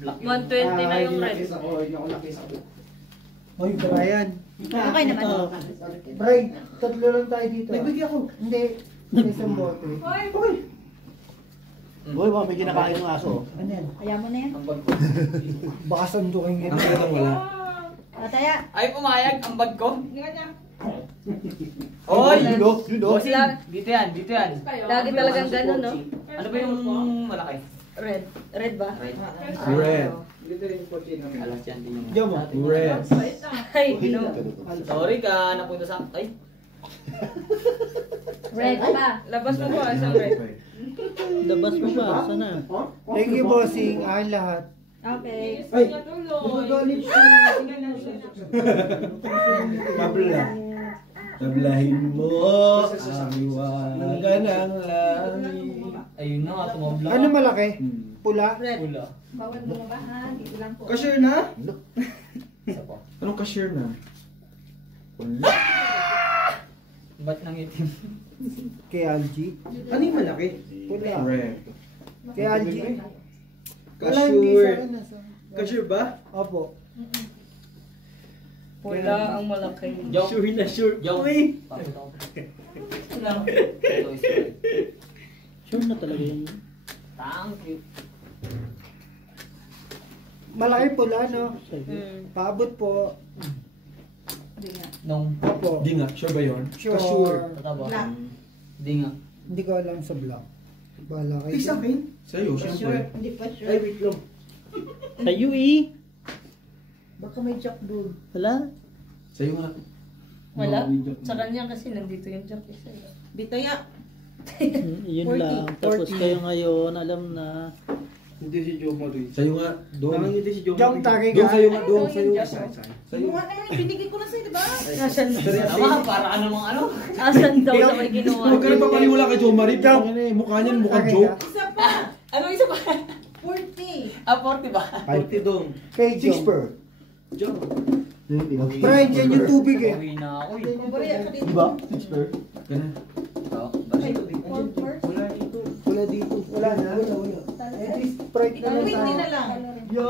120 na yung red. Oy, Brian. Okay naman. Brian, tatlo lang tayo dito. Nagbigay ako. Hindi. Isang bote. Okay. Boy, baka may kinakain ng aso. Ano yan? Kaya mo na yan. Baka sandukin ito. Wala. Taya. Ay, pumayag ang bag ko. Oy! Dito yan. Lagi talagang ganun, no? Ano ba yung malaki? Red. Red ba? Red. Alas yan din yung... Diyan mo. Red. Ay, no. Sorry ka, napunta sa... Ay! Red pa. Labas mo ba isang red? Labas mo ba? Sana? Thank you, bossing. Lahat. Okay. Ay, nagagalit siya. Tabla. Tablahin mo ang iwaga ng langit. Ayun na, tumabla. Ano malaki? Pula? Pula. Bawal mo ba ha? Dito lang po. Cashier na? Anong cashier na? Ba't nang itim? Kay Algie? Ano yung malaki? Pula. Red. Kay Algie? Cashier. Cashier ba? Opo. Pula ang malaki. Joke. Sure na sure. Joke. Uy! Sure na talaga yun. Thank you. Malaki pula, no? Paabot po. Nung... Opo. Di nga, sure ba yun? Sure. Tataba. Di nga. Hindi ko alam sa vlog. Bahala kayo. Ay, sa akin? Sa'yo, syempre. Hindi pa Ay, wait lang. Sa UE? Baka may jack doon. Wala? Sa'yo nga. Wala? Sa kanya kasi nandito yung jack isa. Bitaya. Yun lang. Tapos kayo ngayon, alam na. Hindi si Joe Marie. Sa'yo nga, Parang doon. hindi si Joe Jump Marie. tagi Doon ka. sa'yo nga, doon sa'yo. Sa'yo. Sa'yo. Binigay ko na sa'yo, diba? Asan? Tama, para ka namang ano? Asan daw sa may ginawa? Huwag ka na papaniwala kay Joe Marie. Mukha niyan, mukhang Tagi joke. ka. Isa pa! Ano isa pa? 40! Ah, 40 ba? 40 dong. Kay Six Jom. per. Joe. Brian, dyan yung tubig eh. Uwi na ako eh. Kumbariya ka dito. Diba? Six per. Ganun. Wala dito. Wala dito. Wala na. Wala. Eh, di Sprite na lang Hindi na tayo. lang. Yo!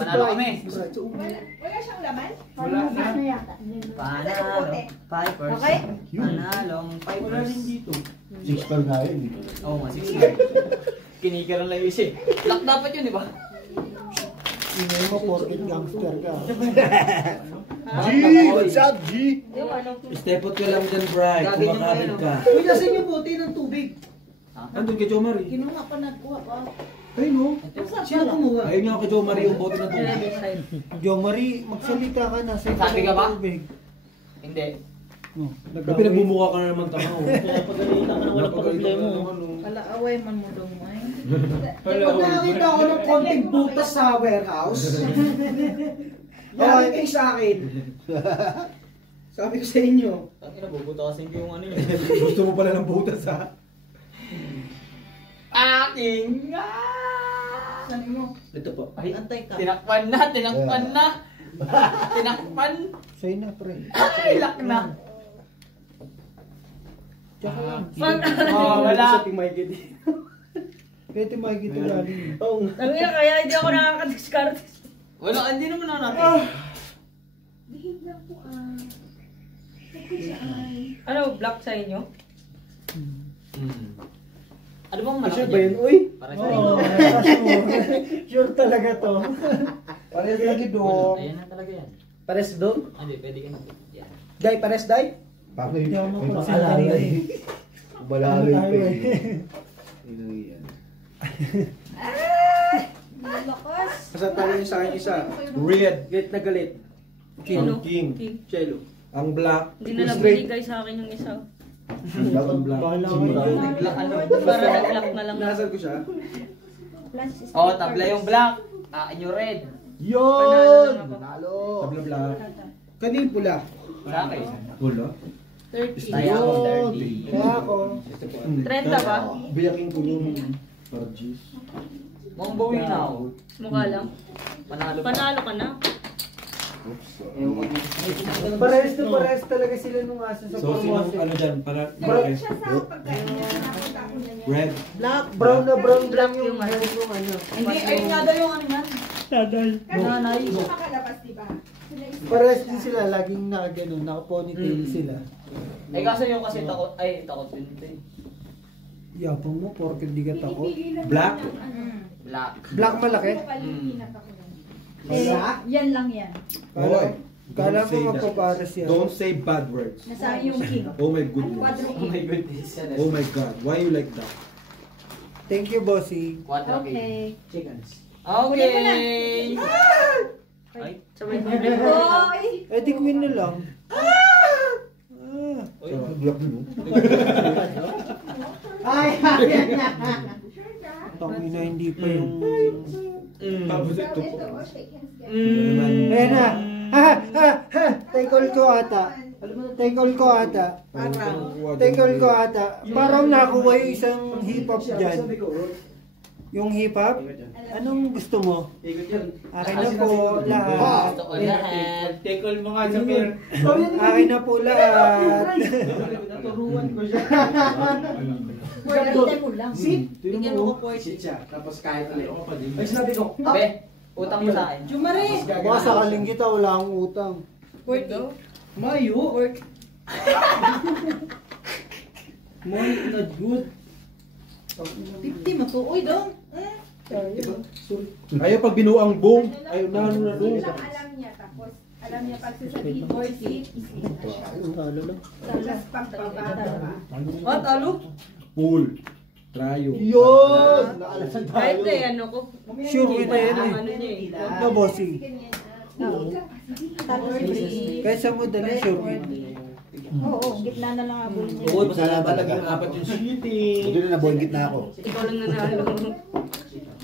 Panalo kami. Wala siyang laman? Wala na. Panalo. Pipers. Okay. Panalong Pipers. Wala rin dito. Six per nga yun. Oo nga, sige. Kinikiran lang yung isa eh. Lock dapat yun, di ba? Ingay mo, porkit gangster ka. G! What's up, G? Yung ano? Stepot ka lang dyan, Bright. Kumakabit ka. Uy, nasan yung bote ng tubig? Andun kay Joe Marie. Kinuha pa nagkuha pa. Ay, no. Sino kumuha? Ayun nga kay Joe Marie yung bote ng tubig. Jo Marie, magsalita ka na. Sabi ka ba? Tubig. Hindi. No, Kapag nagbumuka ka na naman tama. Kaya pagalitan ka na walang problema. Wala, away man mo dong mo Pag nakakita ako ng konting butas sa warehouse, Yakin kayo sa akin. Sabi ko sa inyo. Ang ina, bubutasin ko yung ano yun. Gusto mo pala ng butas, ha? Aking! Sabi mo, Ito po. Ay, antay ka. tinakpan na, tinakpan na. Tinakpan. sa'yo na, pre. Ay, lock na. Tsaka lang. Wala. Sa timay gidi. Kaya ito makikita galing. Oo. Ang ina, kaya hindi ako nakaka-discard. Wala, hindi naman ako natin. Ano, black sa inyo? Ano bang malaki Sure ba yun? Uy! Para Oo, sure talaga to. Parehas lagi doon. Ayan na talaga yan. Pares doon? Hindi, pwede ka na. Yan. Day, pares day? Hindi ako May mapakalaga eh. Balaloy Ano pa tayo yun. Lakas. Kasatalo niyo sa akin isa. Red. Galit na galit. Sino? King. Cello. Ang black. Hindi na lang binigay sa akin yung isa. Black ang black. Bahala kayo dyan. Ano? Para nag-lock na lang. Nasaan ko siya? Oh, tabla yung black. Yung red. Yun! Panalo. Tabla black. Kanil pula. Sa akin. Wala. 30. Tayo ako, Yun! 30. Kaya ako. 30 ba? Biyakin ko yung Parjis. Mukhang bawi na ako. Mukha lang. Panalo pa. Panalo ka na. Parehas talaga sila nung aso sa So, sino Formosa. ano dyan? Para, Nag-check siya sa pagkain niya. Napunta ako na niya. red. Black, brown na brown lang yung ano. Hindi, ayun nga daw yung ano yan. Kasi Nanay. hindi siya makalabas, diba? Parehas din sila, laging nakagano, naka-ponytail sila. Eh kaso yung kasi takot, ay takot din ito eh. Yapang mo, porke di ka takot. Pinipili lang Black? niya ang ano. Black. Black malaki? Palitinat ako lang. Black? Yan lang yan. Hoy, Kala don't say mo that. magpapares yan. Don't say bad words. Nasa yung king. Oh my goodness. Quadro Oh my king. goodness yan eh. Oh my God. Why you like that? Thank you, bossy. Quadra king. Okay. Chickens. Kunin mo na. Okay. Ay. Sabay mo. Hoy! Eh, di queen na lang. So, black mo. Ay, Sure ka? tangina, hindi pa yung... Tapos Ikaw, ito ito, po. oh, shake hands ka. Ayan na. Ha, ha, ha. Take all ko ata. Take all ko ata. Take all ko ata. Parang nakuha yung isang hip-hop dyan. Yung hip-hop? Anong gusto mo? Akin na po lahat. Gusto ko lahat. Tekol mo nga sa pair. Akin na po lahat. Naturuan ko siya. Pwede mo lang. Bigyan mo ko Sit siya, tapos kahit ulit. Ay, sinabi ko, Be, utang mo sa akin. Baka sakaling kita, wala akong utang. Mayo. Money not good. 50 matuoy dong. Ayaw pag binuang boom. Ayaw na, ano na Hindi boom. lang alam niya. Tapos, alam niya pag sasabihin, boy, sit, sit na siya. Talo lang. Tapos, pampababa. Oh, talo. Pool. Trayo. Yun! Naalasan Kahit tayo. na yan ako. Sure kita yan Ang eh. ano niya eh. No, bossy. Three. Kaysa mo dali, sure kita. Oo, gitna na lang abol niya. Oo, masalamat lang yung apat yung shooting. Buti na nabuhay gitna ako. Ikaw lang nanalo.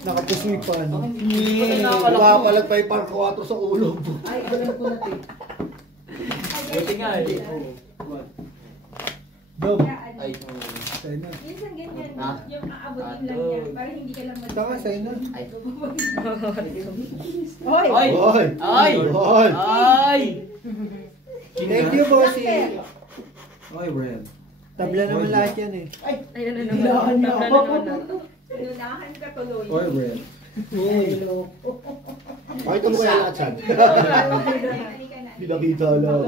Nakapusoy pa, ano? Wala palag pa yung parko 4 sa ulo. Ay, alam ko na te. Buti nga eh. Dom. Ay. Sa'yo na. Minsan ganyan, Ah. yung aabutin lang niya, para hindi ka lang Taka, sa'yo na. Ay. Hoy! Ay. Hoy! Ay. Hoy! Ay. Thank you, bossy. Ay, red. Tabla naman lahat yan eh. Ayun na naman. Tabla na naman natin. Inunahan ka tuloy. Ay, red. Pakita mo kaya lahat saan? Hindi nakita lang.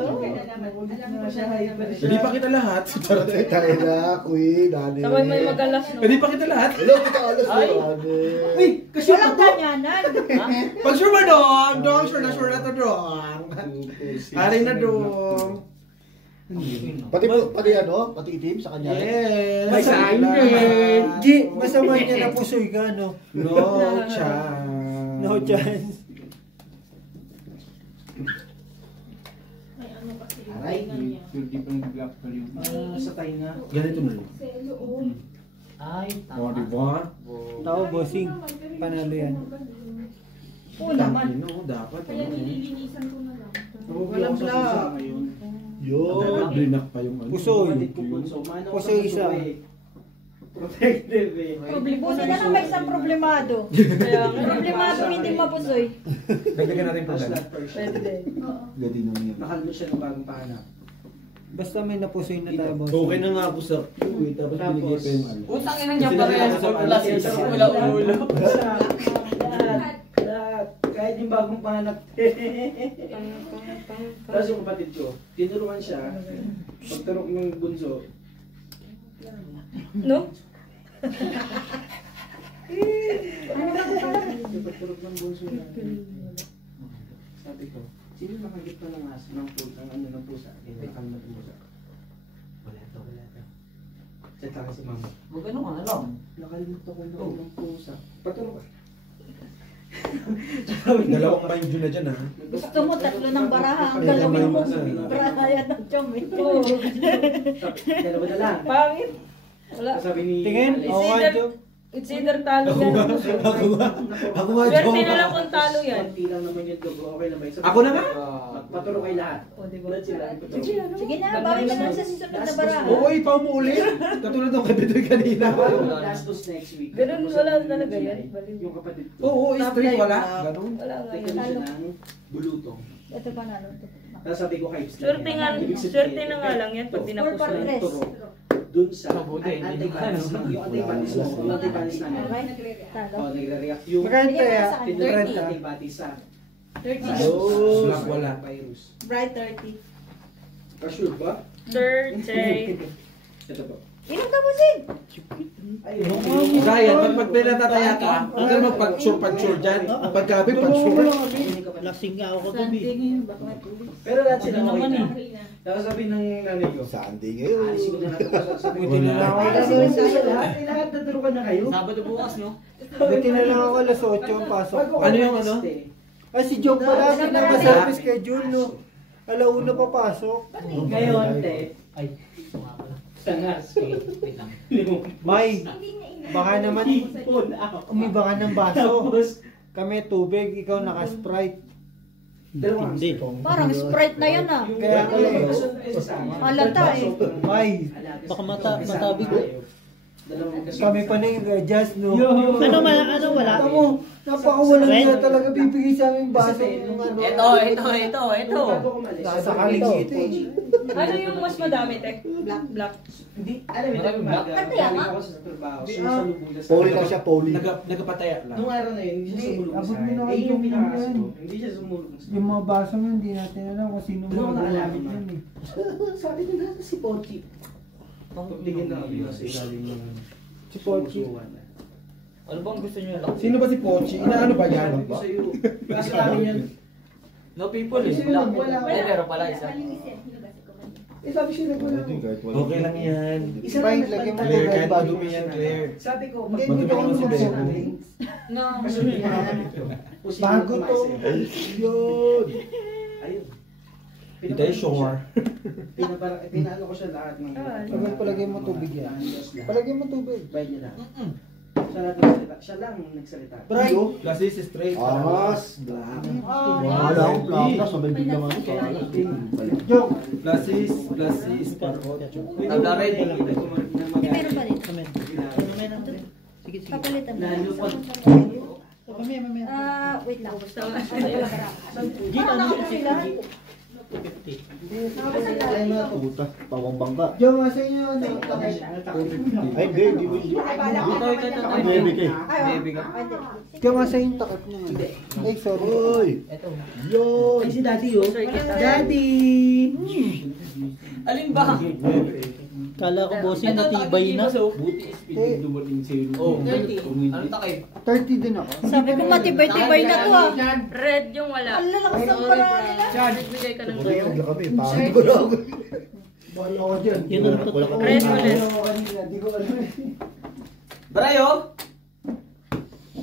Hindi pa kita lahat. Tayo na, queen, dani. Sabay may magalas no. Hindi pa kita lahat. Hello, kita alas Ay. mo, dani. Uy, kasi Walang ganyanan. Pag sure ba dong? Dong, sure na to dong. Aray na dong. Pati ano, pati itim sa kanya. Yes. May sign eh. Di, masama niya na pusoy ka, no? No chance. No chance. Aray, sa tayo na. Ganito na lang. Ay. O, diba? Tao, bossing. Panalo yan. Oo naman. No, dapat. Kaya nililinisan ko na lang. Walang black. Yun. Blinak pa yung ano. Pusoy. Pusoy isa. Protective eh. Buti na lang may isang problemado. Kaya nga. Problemado hindi mapusoy. Dagdagan natin pa Plus ba? that first. Pwede. Gadi na niya. Nakalmo siya ng bagong pahanap. Basta may napusoy na tayo, boss. Okay na nga po sa uwi, tapos binigay pa yung ano. Utang ina niya parehas sa ulas eh. Sa wala ulo. Lahat. Kahit yung bagong pahanap. Tapos yung kapatid ko, tinuruan siya. Pagturok ng bunso, No? yung pagturok ng bunso na. Sabi ko, sino nakagit pa ng aso ng pusa, ng ano ng pusa? Nakakal na ng pusa. Wala to. Chat lang si mama. Huwag ano ka na lang. Nakalimutan ko ng pusa. Paturok ka. Dalawang mind yun na dyan ha. Gusto mo tatlo ng baraha ang galawin mo. Baraha yan ng chom eh. Dalawa na lang. Pangit. Wala. Sabi ni Tingin, Alice, oo nga, joke. It's either talo yan. Ako nga, Swerte na lang kung talo yan. konti lang naman yung dugo. Okay na ba? Sabi Ako na nga? Paturo kay lahat. O, diba? Lahat sila. Paturo. Sige na, bawin na lang sa susunod na baraha. Oo, ipaw mo ulit. Katulad ng kapitoy kanina. Last dos next week. Ganun, wala talaga yan. Baliw. Yung kapatid ko. Oo, straight wala. Ganun. Wala nga Tignan yan. siya ng bulutong. Ito panalo to. Tapos sabi ko kay Swerte na nga lang yan pag tinapos Full na. press. dun sa Mabuti, hindi anti-vanis naman. yung anti-vanis mo, yung anti-vanis namin. Okay? Talo. Nagre-react yung Magkano kaya? Bigyan mo sa akin. 30. antibodies sa 30. Slug wala virus. Bright 30. Sure ba? 30. Ito po. Inom ka, Busing! Brian, pag may natataya ka, huwag ka magpag-sure dyan. Pagkabi, pag-sure. Lasing nga ako kagabi. Pero lahat sila naman eh. Tapos sabi ng nanay ko, Sunday ngayon. alis ko na natin sa Buti na lang ako alas lahat natulungan na kayo. Sabado bukas, no? Buti na lang ako alas 8 ang pasok ko. Ano yung ano? Ay, si Joke pala, pinaka-service schedule, no? Alauna pa pasok. Ngayon, te. Ay, Sangas. sige, wait lang. May, baka naman umiba ka ng baso. Kami tubig, ikaw naka-Sprite. Hindi. Parang Sprite na yan ah. Kaya ko eh. Halata eh. May, Baka matabi ko. kami pa na yung adjust, no? Ano wala? Ito mo, napakawalan niya talaga bibigay sa aming baso. Yung ano. Ito. Nasa kaligit eh. Ano yung mas madami, te? Black. Hindi, alam mo, galing ako sa trabaho. Sumusalubong na sa Poli lang siya, Poli. Nagapataya lang. Nung araw na yun, hindi siya sumulong abot sa mo na akin. kayo Eh, yung yung pinakakas yan. ko, hindi siya sumulong sa Yung mga baso mo, hindi natin alam kung sino Ano mga ko nakalaman gumamit na? yan eh. Sabi ko na si Pochi. Tingin na kami sa ilalim ng Si Pochi. Ano bang gusto niyo lang? Sino ba si Pochi? Inaano ba yan? Sabi ko sa'yo, kasi namin yan. No people eh. Kasi Black. wala. Ay, meron pala isa. Eh, sabi siya wala. Okay lang yan. Isa Fine, lang lagyan mo nagpantay. Claire, na kahit bago madumi yan, Claire. Sabi ko, Hindi, Madumi hindi ako ako si Bebo. No. Bago to. Yun. Ayun. Hindi tayo sure. Pinalo ko siya lahat ng... Sabi, palagay mo tubig yan. Palagay mo tubig. Bayad niya lahat. Siya lang nagsalita. Siya lang nagsalita. Bray! Lasis straight. Angas. Wala akong plaka, sabay biglang ano sa alas. Joke! Lasis. Tabla red. Hindi meron pa rin. Sige. Papalitan na. Nalupot. Wait lang. Ano Sila? 50. Ay, mga puta. Pawang bangka. Joke, nga sa inyo ano? Ay, hindi. Baby ka. Baby ka. Joke, nga sa inyo takot niya. Ay, sorry. Oy! Ito. Yun! Si Daddy oh. Daddy! Alin ba? Kala ko bossing natibay na. Buti speed dumating sa'yo. Oh, 30. Anong takay? 30 din ako. Sabi ko matibay-tibay na to ah. Red yung wala. Ang lalakas ng paraan nila. Nagbigay ka ng Okay, red. huwag kami. Pangit ko na ako. Wala ako dyan. Yun ang Wala ka Red ulit. Wala ako kanina, di ko alam eh. Brayo!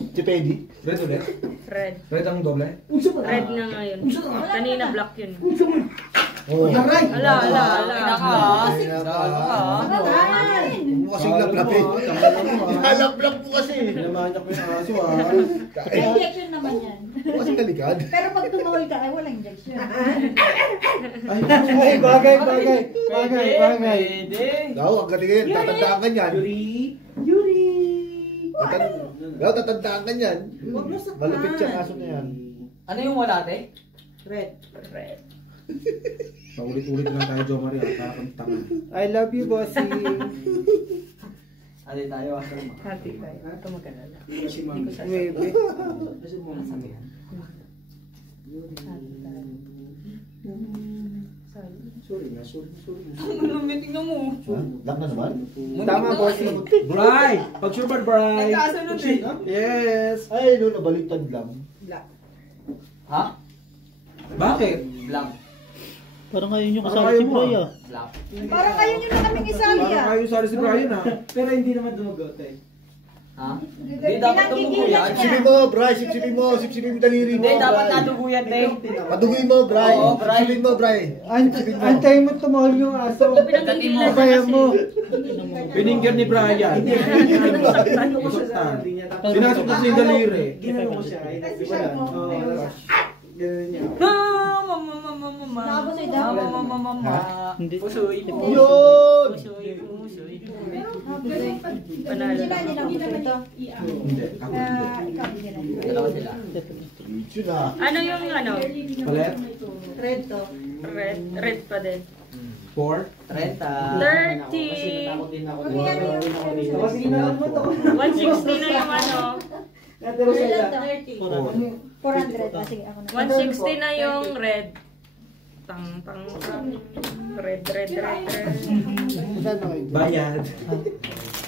Si Pedi. Red ulit. Red. Red ang doble. Red na ngayon. Kanina black yun. Oh. Ala. Mo kasing laplapin. Nalaplap mo kasi. Pinamanyak mo yung aso ah. May injection naman yan. Mo kasing talikad. Pero pag tumawal ka, ay walang injection. Ay, bagay. Pwede. Daw, ang galing yan. Tatandaan ka niyan. Yuri! Daw, tatandaan ka niyan. Huwag mo saktan. Malupit siya kaso na yan. Ano yung wala, te? Red. Paulit-ulit lang tayo, Jo Maria. Para kang tanga. I love you, bossy. Ate tayo. Hati tayo. Ito magkalala. Hindi ko si Mami. Wait. Kasi mo sabi yan. Sorry na. Ano, tingnan mo. Lock na naman. Tama, bossy. Bray! Pag-sure ba, Bray? Nagkasunod eh. Yes! Ay, no, nabaliktad lang. Ha? Bakit? Black. Parang ngayon yung Parang kasali si ayaw mo, Bray ah. Black. Parang kayo nyo na kaming isali Parang ah. kayo sali si Brian ah. Pero hindi naman dumagot eh. Ha? Hindi dapat tumuguyan. Sipsipin mo, Bray. Sipsipin mo yung daliri mo. Hindi dapat Bray. natuguyan, te. Paduguin mo, Bray. Oo, Bray. Sipsipin mo, Bray. Antayin mo tumahol yung aso. Pinanggigilan Kaya mo. Piningger ni Brian. Nasaktan. Sinasaktan niya yung daliri. Ginano ko siya. Ganun niya. Nakapos ay dapat. Hindi. Pusoy. Yun! Pusoy. Panalo. Sila nilang ito. Hindi. Ako. Ikaw din lang. Dalawa sila. Yun na. Ano yung ano? Palit? Red to. Red pa din. 4? 30. 30. Sige na lang mo to. 160 na yung ano. Natero sila. 30. 400. Sige, ako na. 160 na yung red. Tang. Red. Bayad.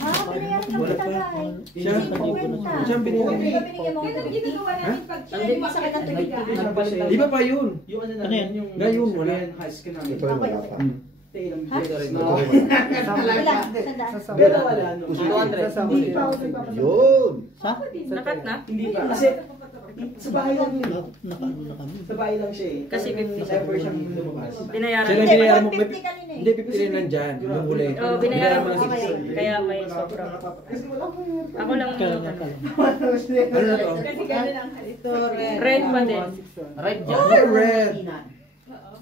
Binayaran lang kita guys. Siya? Siya Siya ang binigyan. binigyan mo ng 50. Hindi pa sa kanya tuloy. Iba pa yun. Yung ano Ano yan? Ngayon, wala. High school namin. Ito yung wala pa. Ilan? Sandaan. Pero wala no. 200. Hindi pa ako nagpapatapos. Yun. Sa? Nakat na? Hindi pa. Kasi sa bahay lang yun. Nakaano na kami. Sa bahay lang siya eh. Kasi 50. Ever siyang lumabas. Binayaran. Sila Hindi, binayaran mo. 150 kanina eh. Hindi, 50 rin nandyan. Yung huli. Oh, binayaran mo ng 60. Kaya may sobra. Kasi wala ko yun. Ako lang Kaya yung na ano. Ano na to? Ito, red. Red pa din. Red dyan. Ay, red.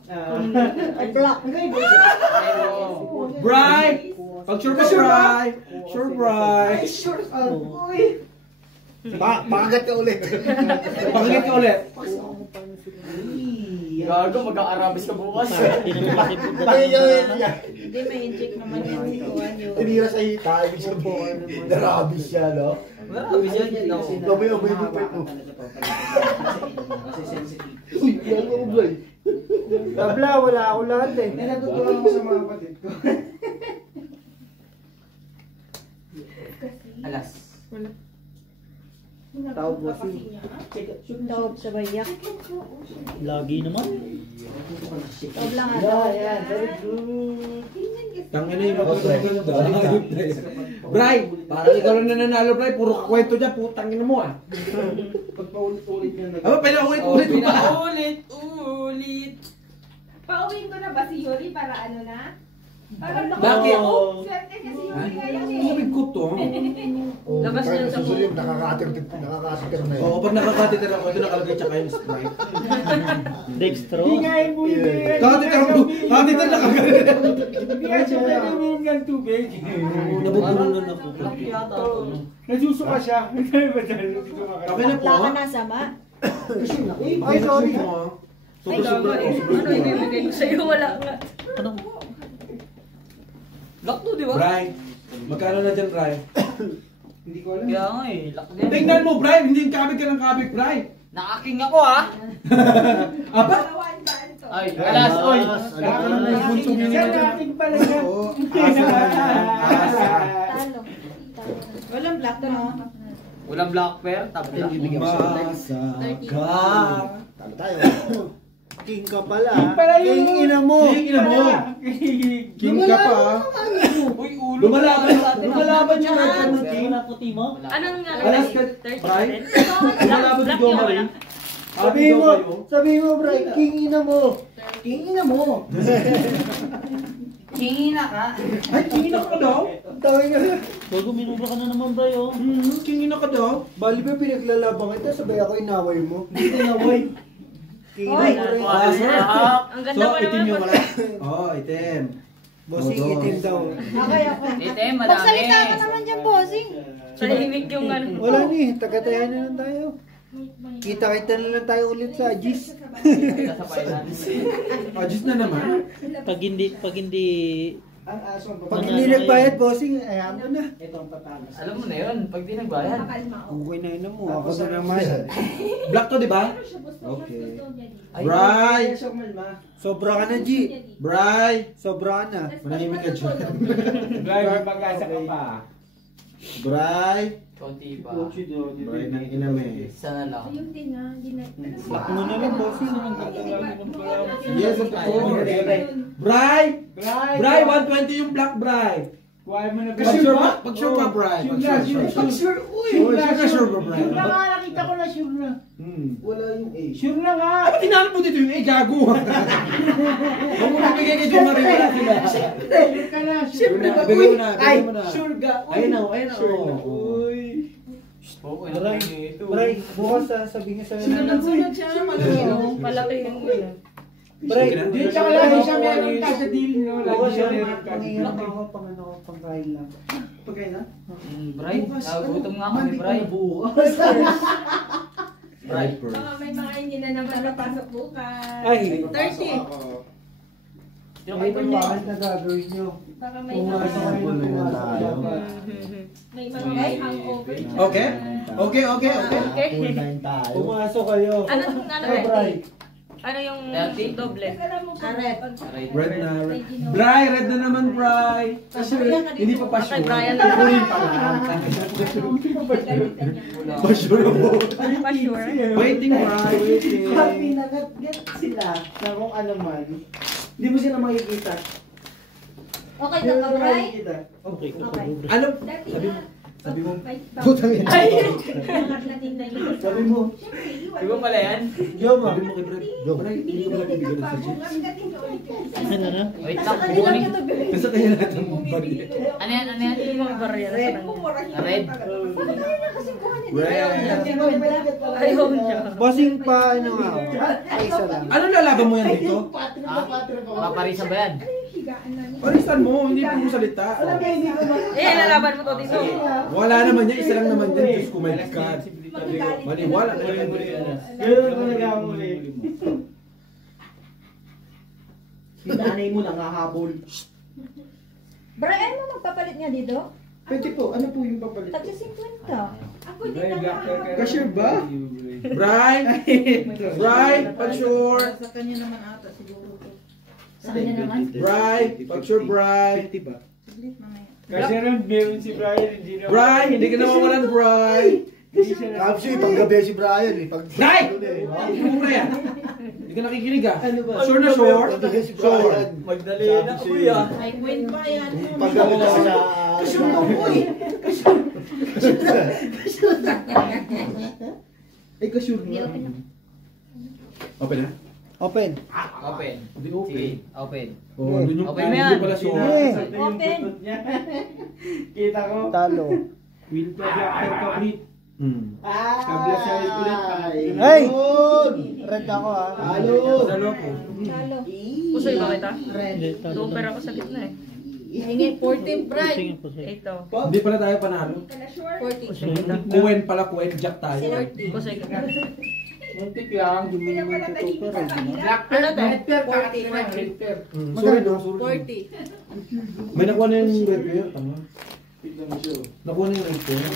Ay, black. Bright! Pag sure ka, Bright! Sure, Bright! Sure ka. Uy. Pakagat ka ulit. Pakinggan ka ulit. Gago, mag-a-Arabis ka bukas. Hindi naman kasi Hindi, may inject naman yung Tinira sa hita. Ibig sabihin. Narabis siya, no? Arabis yan. Amoy-amoy mo pa ito. Kasi sensitive. Uy, yan mo, Bray. Tabla, wala ako lahat eh. May natutunan ako sa mga kapatid ko. Alas. Tawag bossing. Tawag sa bayak. lagi naman. Tawag lang ata. Yan, very good. Tangina yung maganda. Bright! Parang ikaw lang nananalo, Bright. Puro kwento dyan. Putang ina mo, ah. Pag paulit-ulit niya Aba, pinaulit-ulit mo pa. Ulit. Pauwiin ko na ba si Yuri para ano na? Para Bakit? Swerte kasi Yuri ngayon eh. Sabi ko to. Labas Kahit yan sa nasusunod, nakakatir na yun. Oo, pag nakakatiter ako, ito nakalagay tsaka yung Sprite. Dextro. Hingayin mo yun eh. Kakatiter nakalagay. Hindi nga siya pwede uminom ng tubig. Nabubulungan ako. Nasusuka siya. Okay na po, Wala ka ha? na sama. Ay, sorry. Ay, tama eh. Ano ibibigay ko sa'yo? Wala nga. Ano? Lock to, di ba? Bright. Magkano na dyan, Bright? Hindi ko alam. Kaya nga eh. Lock din. Tingnan mo, Bright. Hindi yung kabig ka ng kabig, Bright. Nakaking ako ha. Aba? Kawan ba ito? Ay, alas, oy. Siya natin pala siya. Oo, asa. Talo. Walang black to no? Walang black pair. Tapos lang. Umasa ka. Talo tayo. King ka pala. King ina mo. King ina mo. King ka pa. Uy, ulo. Lumalaban yung red card ng King. Wala puti mo? Anong nga? Alas ka, 30 Bright. din? Lumalaban si Black Joe yung Marie. wala. Sabihin mo, Bray, King ina mo. King ina mo. Hingina ka. Ay, King ina ka daw? Tawag nga. Bago minubra ka na naman ba yun? King ina ka daw? Bali ba pinaglalabang kita, sabay ako inaway mo. Hindi na, boy. King Hoy. ina mo, Ah, Bray. sarap. Ang ganda So, pa itim naman. yung wala. Oo, itim. Bossing Oo. itim daw. Okay, okay. Ite, madami. Magsalita ka naman dyan, bossing. Tahimik yung ano. Wala ni, taga-tayan na lang tayo. Kita-kita na lang tayo ulit sa Agis. Sa finance. Ajis na naman. Pag hindi Ang aso ang Pag babae. hindi nagbayad, bossing, ayaw mo na. Ito ang patalas. Alam mo na yun, pag di nagbayad. Kalma ako. Okay na yun mo, ako na naman. Black to, di ba? Okay. Bray! Siya malma. Sobra ka na, G. Bray! Sobra ka na. Manahimik ka dyan. Driver, pag-asa ka pa. Bray! Konti pa. Bray ng iname. Isa na lang. Yung din na, hindi na. Black mo na lang, bossing. Yes, of course. Bray! Bray, 120 yung black, Bray. Kuha mo na. Pag sure pa, Bray. Pag sure. Sure ka, sure ba, Bray? Sure na nga, nakita ko na sure na. Wala yung A. Sure na nga. Ba't tinanong mo dito yung gago? Huwag mo nabigay kay Joe Marie, wala sila. Sure ka na, sure Siyempre, na. bigay mo na, bigay mo na. Sure ka. Ayun na, ayun na. Uy. Oo, Bray, Bray, bukas sabihin sa'yo na. Sunod siya, Malaki yung ano. Bray, Di, tsaka lagi siya meron ka sa deal, no? Lagi siya meron ka. Pangingat ako, pangano ko, pangkain lang. Pagkain na? Bray, gutom nga ako ni Bray. Bray. Baka may mga hindi na naman napasok bukas. Ay, 30. may pagbakas na gagawin nyo. Baka may Pumasok kayo ng pumasok. may mga may hangover. Okay? Okay. Pumasok kayo. Ano Hey, Bray. Ano yung 30? doble? Alam mo ba? Red. Red na, red. Bray, red na naman, Bray. Kasi hindi pa pa Kay sure. Brian na Kunin pa lang. Pa sure mo. pa sure. Waiting, Bray, waiting. Happy na get sila na kung ano man. Hindi mo sila makikita. Okay Hindi na mo ka, sila Bray? makikita. Okay. Ano? Sabi mo. Putang ina. Sabi mo. Di ba pala yan? Yo, ma. Sabi mo kay Brad. Bray, hindi ko pala bibigyan ng sachet. Ano na? Wait lang, Kanina kukunin. kita bilhin. Kasi kaya natin mong bag. Ano yan? Ano yan? Yung mga barya sa kanya. Red? Ayaw niya. Bossing pa, ano nga ako? Ay, isa lang. Ano lalaban mo yan dito? Paparisa ba yan? Parisan mo, hindi po mo salita. Eh, lalaban mo to dito. Wala naman yan, isa lang naman yan. Diyos ko, my God. Maniwala na rin. Ganun talaga ako eh. Si nanay mo nangahabol. Bray, ano magpapalit niya dito? Pwede po, ano po yung papalit? Tagsi 50. Ako din naman. Cashier ba? Bray! Bray! Pag-sure! Sa kanya naman ata siguro to. Sa kanya naman? Bray! Pag-sure, Bray! Saglit mamaya. Kasi rin, meron si Brian, hindi na. Bray! Hindi ka nawawalan, Bray! Tapos yung panggabi si Brian eh. Bray! Hindi mo Bray ah! Hindi ka nakikinig ah! Ano ba? Sure na sure? Panggabi si Brian. Magdali na, kuya. May queen pa yan. Panggabi na sa... Cashier daw po eh. Ay, cashier Hindi nga. open na. Open na? Open. Open. Hindi open. Sige, open. Oh, doon yung Open mo yan. hindi pala sure. Open. Kita ko. Talo. Will to be after complete. Kabla siya ulit pa. Ay! Hey! Red ako ah. Halo! Dalawa po. Talo. Pusoy ba kita? Hindi, talo Super lang. ako sa gitna eh. Hingi, 14 Bray. Sige, sige. Ito. Hindi pala tayo panalo. 40. Pusoy kita. Kuwen pala, kuwen. Jack tayo. Pusoy kita. Muntik lang, hindi mo naman totoo pa rin. Ano to? Sorry no, sorry. 40. May nakuha na yung red player. Tama. Nakuha na yung red player.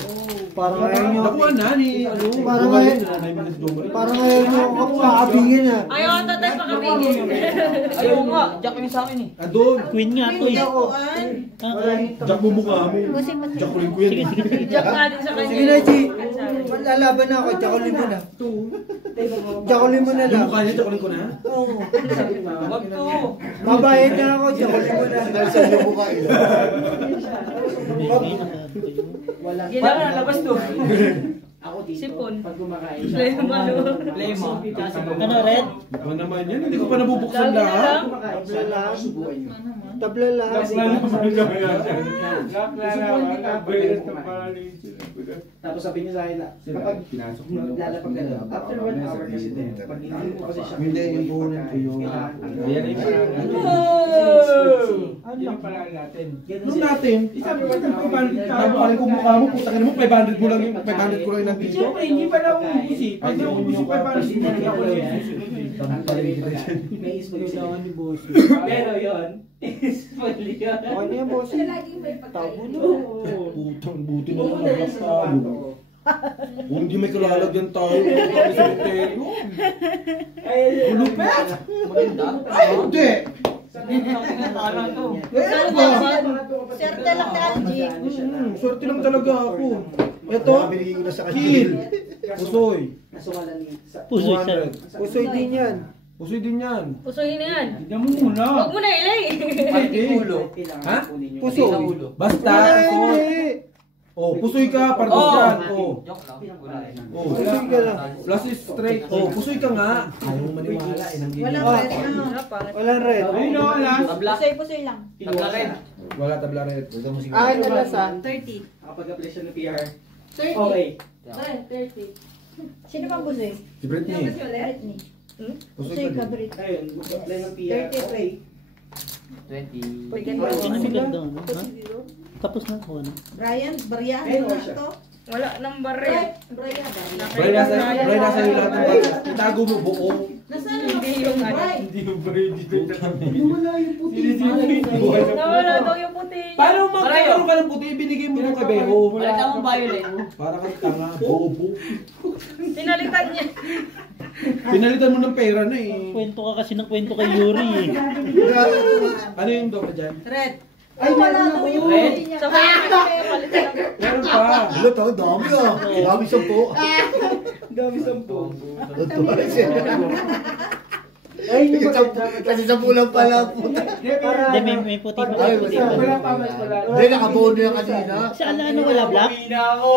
Parang ngayon nyo. Nakuha na ni ano. Parang ngayon. Parang ngayon nyo ako makabingin ah. Ayaw ang tatay pakabigin. Ayaw nga, Jack yung sa akin eh. Andun. Queen nga to eh. Jack mo mukha mo. Jack ulit ko yan. Jack nga din sa kanya. Sige na, G. Lalaban na ako. Jakulin mo na. Jakulin mo na Yung lang. mukha niya, Jack ulit ko na. Oo. Wag to. Babayad na ako. Jakulin mo na. Saan yung mukha eh? Gila na, labas to. Ako dito. Sipon. Pag kumakain Play mo. Play mo. Ano, red? Ano naman yan? Hindi ko pa nabubuksan Lagi na lahat. lang. Kumakain siya. Subukan niyo. Tabla lang. Tapos sabi niya sa akin na, kapag lalapag ka daw, after 1 hour kasi din, pag hindi mo kasi siya, Hindi, yung puhunan ko yung... Ayan yung Nung sila. natin, isabi ko natin 500. Taparin ko mukha mo, putang ina mo, 500 mo lang yung 500 ko lang nandito. Siyempre, hindi pa nauubos eh. Pag nauubos yung 500, hindi ako lang may isipag ni boss. Pero yun, isipag yun. Ano yan, boss? Laging may Tabo pagkain. na. Putang buti na lang ang tayo. Kung hindi may kalalagyan tayo, kami sa hotelyo. Ulupet! Maganda. Ay, hindi! Ano to? Ano ba? Swerte lang ni Algie. Swerte lang talaga ako. Ito, Binigay ko na sa kill. kanya. Pusoy. Nasukalan ni... Pusoy sa... 200. Pusoy din yan. Pusoy din yan. Pusoy na yan. Tignan mo muna. Huwag mo na ilay. Pati ulo. Ha? Pusoy. Sa ulo. Basta, Ay, pusoy. hindi. Oh, pusoy ka, pardos yan. Oh. Joke lang. Wala eh. Oh. Pusoy ka lang. Plus is straight. Oh, pusoy ka nga. Ayaw mo maniwala. Walang Ah. red na. Wala, pangit. Walang red. Tabla. Pusoy lang. Tabla rin. Wala tabla red. Ito mo sige. Akin na lasan. 30. Kapag-apply siya ng PR. 30. Okay. 30. Sino pang busoy? Si Britney. Britney. Pusoy Busoy ka ka, din. Brit. Ayun, mag-apply ng PR. 30. Okay. 20. Bigyan mo Ano ako. maganda, no? Ha? Tapos na ako, ano? Brian, Brian, Ayun, ano siya. to? Wala nang baril. Brian. Bray, nasa iyo lahat ng bata. Itago mo buo. Nasaan ang Hindi yung ano. Brian? Hindi yung brain dito. Wala yung puti. Nawala daw yung puti. Paano magkakaroon ka ng puti? Binigay mo yung kabeho. Balita mo violet. Para kang tanga. Bobo. Pinalitan niya. Pinalitan mo ng pera na eh. Kwento ka kasi ng kwento kay Yuri eh. Ano yung doka dyan? Red. Ay, wala daw yung Red? puti niya. So, palitan lang. Meron pa. Wala to, dami ah. Dami 10. Dami 10. Ay, yung maganda. Kasi 10 lang pala puta. Para, Hindi, may puti pa. Ay, May puti pa. Wala pa, mas wala. Hindi, nakabuo na yan kanina. Sa ano wala black? Bumina ako.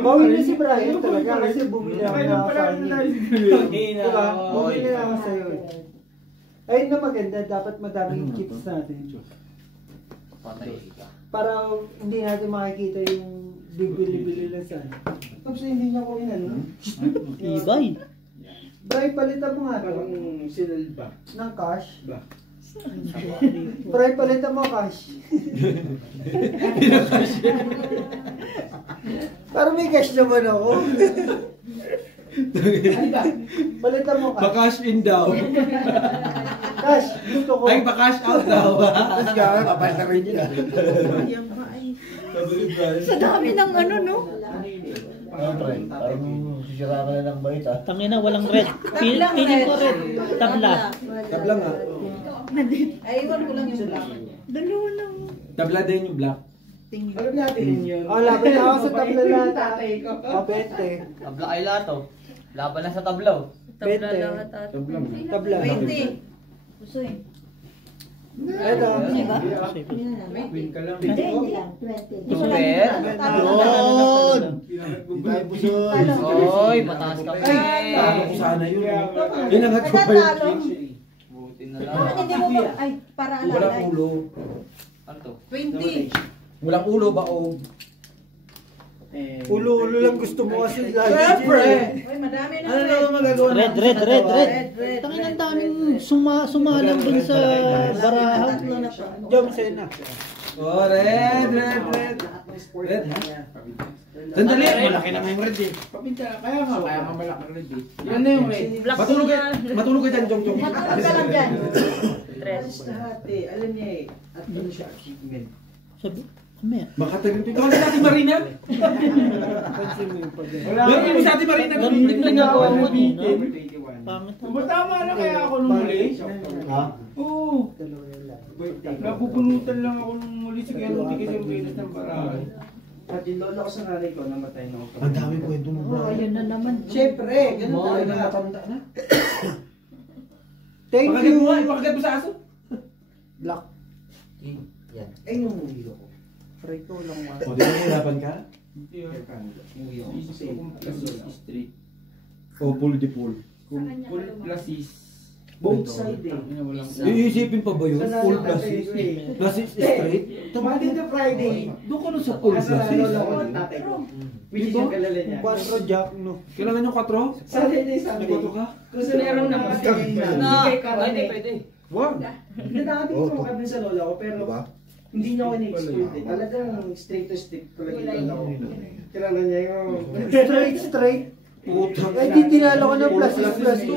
bawi na si Brian talaga kasi bumili ako na kanin. Bumina Diba? ako. Bumili na ako sa'yo. Ayun na maganda, dapat madaming kits natin. Patay ka. Para hindi natin makikita yung bibili-bili lang saan. Tapos hindi niya ko inano. Ibay. Brian, palitan mo nga Parang to sinal ba? ng cash. Ba? Brian, palitan mo cash. Para may cash naman ako. Palitan mo cash. Pa-cash in daw. Cash, gusto ko. Ay, pa-cash out daw. Tapos kaya, papalta rin niya. Sa dami ng ano, no? Parang sisira ka na ng bait ah. Tangina, walang red. Piling ko red. Tabla. Tabla nga. Ay, iwan ko lang yung black. Dalawa lang. Tabla din yung black. Tingin. Alam natin yun. Oh, laban na ako sa tabla lahat. Tatay ko. O, 20. Tabla kay Lato. Laban na sa tablaw. Tabla lang at at. Tabla nga. Tabla. 20. Gusto eh. Ito. Diba? Win ka lang. Hindi, hindi lang. 20. Super. Yun! Tayo busog. Oy, mataas ka pa. Tama ko sana yun. Yun ang hat ko pa Nagtatalo. yun. Buti na Bakit lang. hindi mo ba? Ay, para Walang alalay. ulo. Ano to? 20. Walang ulo, baog. Ulo-ulo lang gusto mo kasi lagi. Siyempre! Uy, madami na Ano red. naman magagawa Red, red, red, red. Red. Tangin ang daming sumalang dun sa barahan. Tatlo na to. Jom Sena. Oh, red. Red, ha? Sandali, malaki naman yung red eh. Kaya nga malaki red eh. Yan na yung red. Black Matulog ka dyan, Jong. Matulog ka lang dyan. Tres. Lahat eh. Alam niya eh. At ano siya achievement. Sabi, kamaya. Makatagal ito. Ikaw sa ating Marina? Pansin mo yung pag Meron mo sa ating Marina. Ganun din ginagawa mo din, no? 21. Pangit. Tama na kaya ako nung muli. Ha? Oo. Dalawa yan lang. Napupunutan lang ako nung muli sa kaya hindi kasi uminas ng barahan. At yung lola ko sa nanay ko, namatay na ako. Ang dami kwento mo Oh, yun na naman. Siyempre, ganun Mga talaga. matanda na. Thank Pakagat you. mo nga, pakagat mo sa aso. Black. Yan. Ay, nung muli ako. Pray ko lang mo. O, di ba nahirapan ka? Umuwi ako. Kasi straight. O, pull the pull. Full plus is both side eh. Iisipin pa ba yun? Full plus is? Plus is straight? Monday to Friday. Doon ka na sa full plus Nasa is. lola ko ng tatay ko. Which is yung kalala niya. 4 jack, no? Kailangan yung 4? Saturday, May Sunday. 4 ka? Kung sa meron na kasi Na, pwede, pwede. Wag. Nakating ko kami sa lola ko pero Diba? hindi niya ako in-exploit eh. Talagang straight to stick ko lang yung lola ko. Kilala niya yung... Straight. Ay, di tinalo ko ng plus is plus is.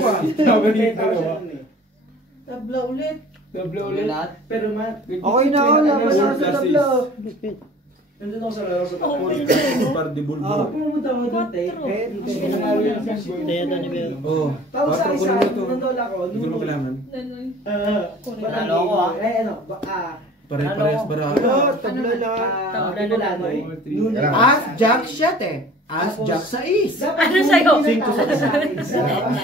Tabla ulit. Doble Ulit ulit. lahat. Pero man, Okay na ako, laban na ako sa tabla. nandun ako sa laro sa tapos. Para di bulbo. Pag pumunta ako doon, te, pinanalo yung sa school. Kaya na ni Bel. Oo. Tapos sa 4 isa, ko na ito. nung lola ko, Hindi ko na kailangan. Panalo ako, ah. ano, Pare-parehas bara. Ano, tabla lang. Tabla na lang. As Jack shot eh. As Jack sa is. Ano sa'yo? 5 sa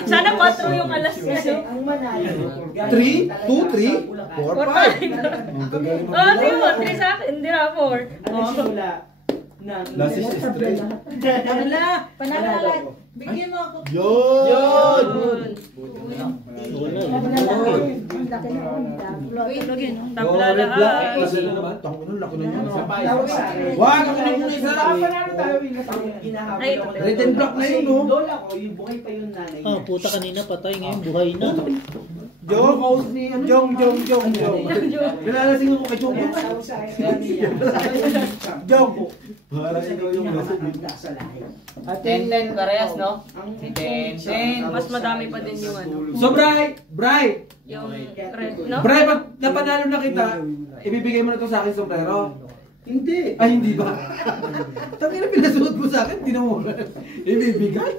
Sana 4 yung alas niya. Ang manalo. 3, 2, 3, 4, 5. Oh, di mo. 3 sa akin. Hindi na 4. Ano simula? Last is straight. Panalo. Panalo lahat. Bigyan mo ako. Yun! Tabla lahat. Kasi na naman, tango nun, laki na yun. Tawag sa akin. Wag, ako na yung isa. Panalo tayo, ginahabol Ay, ako. red and black na yun, no? Lola ko, yung buhay pa yung nanay Ah, niya. puta kanina patay, ngayon buhay na. Jong, Kausap ni ano? Jong. Nilalasing ako kay Jong. Jong. Para ikaw yung lasing. Ten, parehas, no? Ten. Mas madami pa din yung ano. So, Bri! Yung red, no? Bri, pag napanalo na kita, ibibigay mo na to sa akin sombrero. Hindi. Ay, hindi ba? Tangin na pinasuot mo sa akin, hindi na mo ibibigay.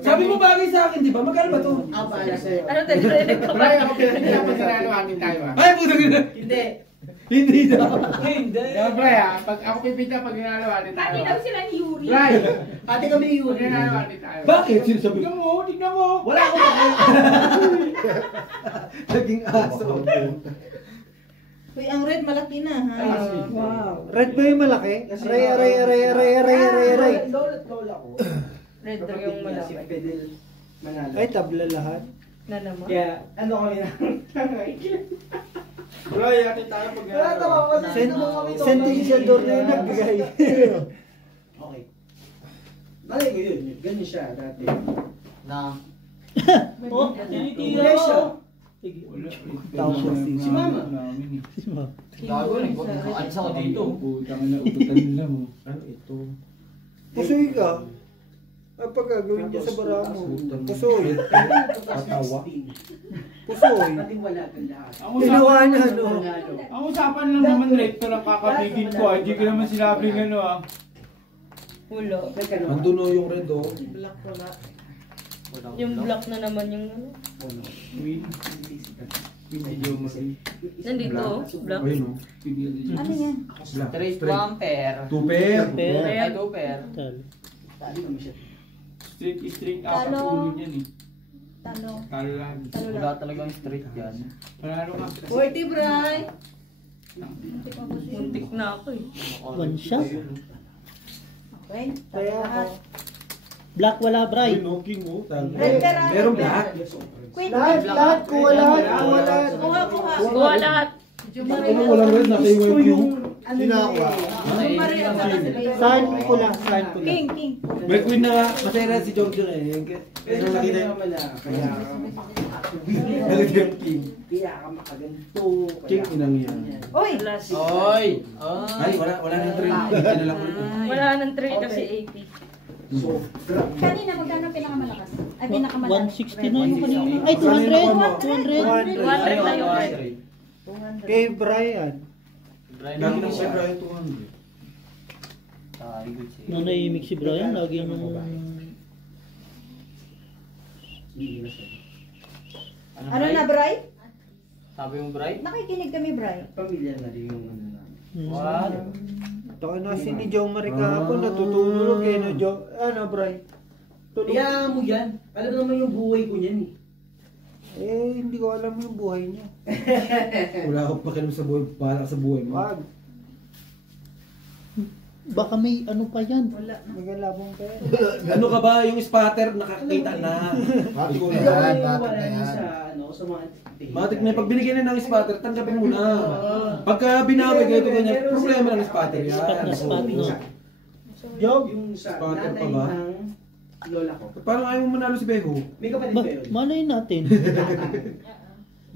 Sabi mo bagay sa akin, di ba? Magkano ba to? Para sa'yo. Ano tinarinig ka ba? Ay, puto gina. Hindi. Hindi daw. Hindi. Pag ako pipita pag ginalawa ni Pati daw sila ni Yuri. Ate kami yun. Pag ginalawa ni tayo. Bakit? Sino sabi? Tignan mo. Wala ko. Naging aso. Uy, ang red malaki na ha. Wow. Red ba yung malaki? Aray. Lola ko. Red daw yung malaki. Si Fidel Manalo. Ay, tabla lahat. Na naman. Kaya, ano kami na? Bro, yakin tayo pag ginalawa. Sentensyador na yung nagbigay. Okay. Malay ko yun. Ganyan siya dati. Na. Oh, Tinitira siya. Si Mama. Gago, nag-alis ako dito. Putang na, ututan nila mo. Ano ito? Pusoy ka. Ang pagkagawin niya sa bara mo. Pusoy. Patawa. Pusoy. Pati wala kang lahat. Tinawanan, no? Ang usapan lang naman rate ko lang kakabigin ko. Hindi ko naman sinabing ano ah. Ulo. Andun o yung red o. Yung black na naman yung ano. Nandito, black. Ayun o. Ano yan? Straight one pair. Two pair. Ay, two pair. Tali kami siya. Straight apat ulo niyan eh. Talo. Talo lang. Wala talagang straight yan. Panalo ka. 40, Bray. Muntik na ako eh. one shot. Okay, talo Kaya lahat. Black wala, Bray. King o. Red pera. Meron black. Queen. Lahat, kuha lahat. Kuha lahat. Ano walang red na kayo yung Sinakuha. Maria ang nakasabay. Saan pula? King. May queen na nga. Masaya si Jong Jong eh. Pero nakita yung mala. Kaya Nakita yung king. kaya ka makaganto. King inang yan. Uy! Last. Oy! Ay, wala nang train. Hindi na lang ulit. Wala nang 3 kasi 80. So, Kanina magkano pinakamalakas? Ay, pinakamalakas. 160 na yung kanina. Ay, 200. 200 na yung red. Kay Brian. Lagi nang siya Brian 200. Nung nahimik si Brian, lagi nung... Ano na, Bray? Sabi mo, Bray? Nakikinig kami, Bray. pamilya na rin yung ano namin. What? Taka na si ni Jong Marie kahapon. Natutulog eh. No, Jong. Ano, Brian? Tulog. Kaya mo yan. Alam mo naman yung buhay ko niyan eh. Eh, hindi ko alam yung buhay niya. Wala akong pakialam sa buhay. Bahala ka sa buhay mo. Wag. Baka may ano pa yan. Magalabong pera. Ano ka ba? Yung spatter nakakita na. Matik Ikaw na na. yan, Wala matik na yun yan. sa ano, sa mga Matik na pag binigyan na ng spatter, tanggapin mo na. Pagka binawi kayo ito ganyan, problema ng spatter yan. Spot na spot, no? Jong. yung sa Spatter pa nanay ba? ng lola ko. Parang ayaw mo manalo si Beho. May kapatid Ba, ba yun? malay natin.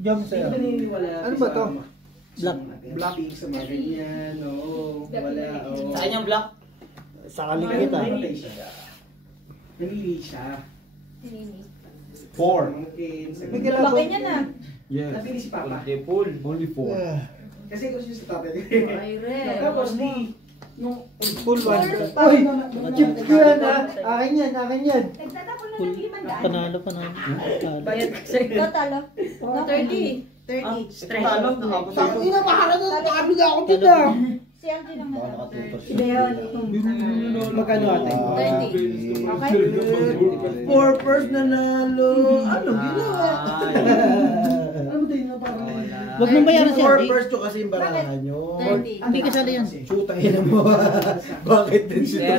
Jong Hindi sa'yo. ko naniniwala. Ano ba to? Black. Black. Sa mga ganyan, oo. Wala, oo. Sa kanyang black? Sakaling kita. Namatay siya. Namili siya. 4. May galabong. Laki niya na. Yes. Napili si Papa. Only 4. Kasi gusto niya sa tatay. Ay, red. Tapos di, nung Full one. Uy! Chip ko yan ha. Akin yan, akin yan. Nagtatapon na Full, ng 500. panalo pa na. Bayad kasi. Talo. 30. 30. Straight. Ina, bahala na. Nakabila ako dito. Si Algie lang na. Si Magkano ate? 30. Okay? 4 first nanalo. Ano ginawa? ano tayo na parang Huwag mong bayaran si 4 Algie. first yung kasi yung barahan nyo. 30. Hindi kasali yan. Shoot ang ina mo. Bakit din siya?